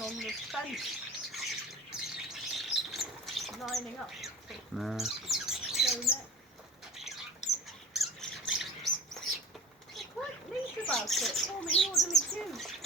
on the fence, lining up to No. go next. They're quite neat about it, forming an orderly queue.